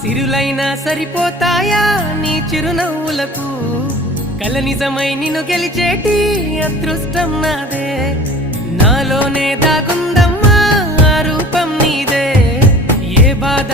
సిరులైనా సరిపోతాయా నీ చిరునవ్వులకు కల నిజమై నిన్ను గెలిచేటి అదృష్టం నాదే నాలోనే దాగుందమ్మా ఆ రూపం నీదే ఏ బాధ